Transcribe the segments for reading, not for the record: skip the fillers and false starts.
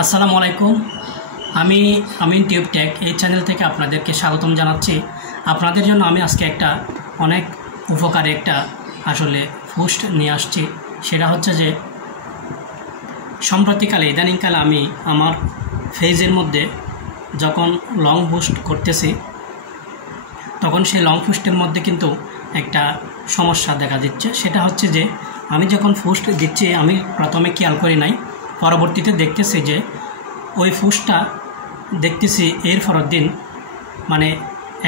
আসসালামু আলাইকুম। আমি আমিন টিউব টেক এই চ্যানেল থেকে আপনাদেরকে স্বাগতম জানাচ্ছি। আপনাদের জন্য আমি আজকে একটা অনেক উপকারী একটা আসলে পোস্ট নিয়ে আসছি। সেটা হচ্ছে যে সম্প্রতিকালে ইদানিংকালে আমি আমার ফেজের মধ্যে যখন লং পোস্ট করতেছি তখন সেই লং পোস্টের মধ্যে কিন্তু একটা সমস্যা দেখা দিচ্ছে। সেটা হচ্ছে যে আমি যখন পোস্ট দিচ্ছি আমি প্রথমে খেয়াল করি নাই, পরবর্তীতে দেখতেছি যে ওই পোস্টটা দেখতেছি এর পরের দিন মানে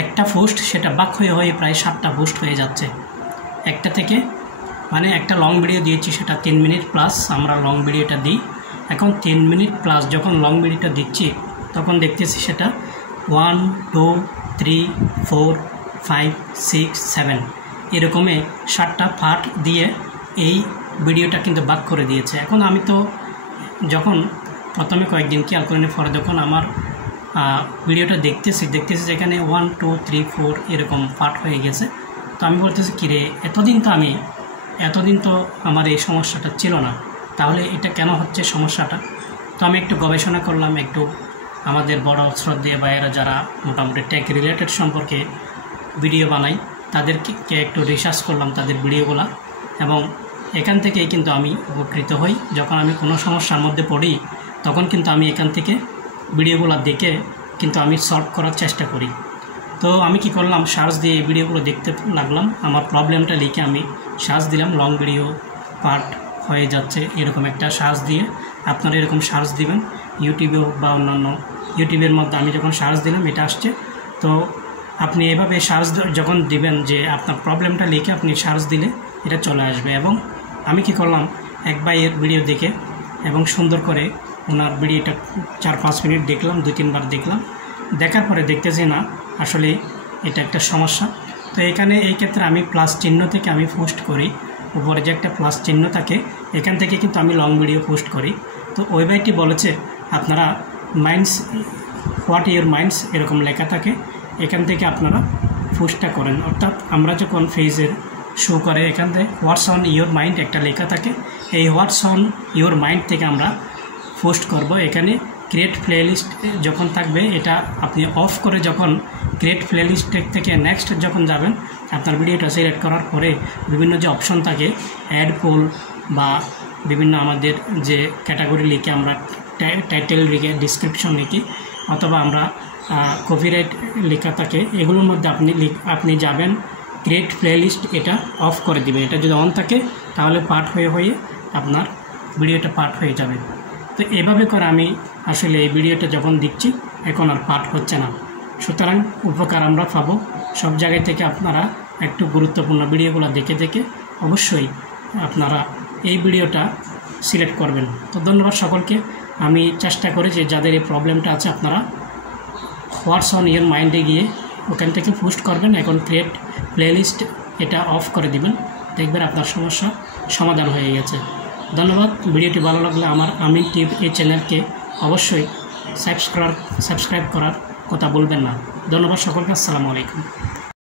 একটা পোস্ট সেটা বাক হয়ে হয়ে প্রায় 7টা পোস্ট হয়ে যাচ্ছে। একটা থেকে মানে একটা লং ভিডিও দিয়েছি, সেটা 3 মিনিট প্লাস আমরা লং ভিডিওটা দিই। এখন 3 মিনিট প্লাস যখন লং ভিডিওটা দিচ্ছি তখন দেখতেছি সেটা 1 2 3 4 5 6 7 এরকমে 7টা পার্ট দিয়ে এই ভিডিওটা কিন্তু বাক করে দিয়েছে। এখন আমি তো যখন প্রথমে কয়েকদিন খেয়াল করিনি, পরে যখন আমার ভিডিওটা দেখতেছি যেখানে 1 2 3 4 এরকম পার্ট হয়ে গেছে। তো আমি বলতেছি কিরে, এতদিন তো আমার এই সমস্যাটা ছিল না, তাহলে এটা কেন হচ্ছে সমস্যাটা? তো আমি একটু গবেষণা করলাম, একটু আমাদের বড় শ্রদ্ধেয় ভাইয়েরা যারা মোটামুটি টেক রিলেটেড সম্পর্কে ভিডিও বানাই তাদেরকে একটু রিসার্চ করলাম তাদের ভিডিওগুলো, এবং এখান থেকেই কিন্তু আমি উপকৃত হই। যখন আমি কোনো সমস্যার মধ্যে পড়ি তখন কিন্তু আমি এখান থেকে ভিডিওগুলো দেখে কিন্তু আমি সলভ করার চেষ্টা করি। তো আমি কি করলাম, সার্চ দিয়ে এই ভিডিওগুলো দেখতে লাগলাম। আমার প্রবলেমটা লিখে আমি সার্চ দিলাম, লং ভিডিও পার্ট হয়ে যাচ্ছে এরকম একটা সার্চ দিয়ে। আপনারা এরকম সার্চ দিবেন ইউটিউবে বা অন্যান্য ইউটিউবের মধ্যে। আমি যখন সার্চ দিলাম এটা আসছে। তো আপনি এভাবে সার্চ যখন দিবেন যে আপনার প্রবলেমটা লিখে আপনি সার্চ দিলে এটা চলে আসবে। এবং আমি কি করলাম, এক ভাইয়ের ভিডিও দেখে এবং সুন্দর করে ওনার ভিডিওটা 4-5 মিনিট দেখলাম, 2-3 বার দেখলাম। দেখার পরে দেখতেছি না আসলে এটা একটা সমস্যা। তো এখানে এই ক্ষেত্রে আমি প্লাস চিহ্ন থেকে আমি পোস্ট করি, উপরে যে একটা প্লাস চিহ্ন থাকে এখান থেকে কিন্তু আমি লং ভিডিও পোস্ট করি। তো ওই ভাইটি বলেছে আপনারা মাইন্ডস হোয়াট ইউর মাইন্ডস এরকম লেখা থাকে, এখান থেকে আপনারা পোস্টটা করেন। অর্থাৎ আমরা যখন ফেজের শো করে এখান থেকে হোয়াটস অন ইউর মাইন্ড একটা লেখা থাকে, এই হোয়াটস অন ইউর মাইন্ড থেকে আমরা পোস্ট করব। এখানে ক্রিয়েট প্লেলিস্ট যখন থাকবে এটা আপনি অফ করে যখন ক্রিয়েট প্লেলিস্ট থেকে নেক্সট যখন যাবেন আপনার ভিডিওটা সিলেক্ট করার পরে বিভিন্ন যে অপশন থাকে অ্যাড পোল বা বিভিন্ন আমাদের যে ক্যাটাগরি লিখে আমরা টাইটেল লিখে ডিসক্রিপশন লিখি অথবা আমরা কপিরাইট লেখা থাকে, এগুলোর মধ্যে আপনি যাবেন ক্রিয়েট প্লেলিস্ট এটা অফ করে দিবেন। এটা যদি অন থাকে তাহলে পার্ট হয়ে আপনার ভিডিওটা পার্ট হয়ে যাবে। তো এভাবে করে আমি আসলে এই ভিডিওটা যখন দিচ্ছি এখন আর পার্ট হচ্ছে না। সুতরাং উপকার আমরা পাবো সব জায়গায় থেকে। আপনারা একটু গুরুত্বপূর্ণ ভিডিওগুলো দেখে অবশ্যই আপনারা এই ভিডিওটা সিলেক্ট করবেন। তো ধন্যবাদ সকলকে। আমি চেষ্টা করি যে যাদের এই প্রবলেমটা আছে আপনারা হোয়াটস অন ইউর মাইন্ডে গিয়ে ওখান থেকে পোস্ট করবেন। এখন ক্রিয়েট প্লেলিস্ট এটা অফ করে দিবেন, দেখবেন আপনার সমস্যা সমাধান হয়ে গেছে। ধন্যবাদ। ভিডিওটি ভালো লাগলে আমার আমিন টিউব এই চ্যানেলকে অবশ্যই সাবস্ক্রাইব করার কথা বলবেন না। ধন্যবাদ সকলকে। আসসালামু আলাইকুম।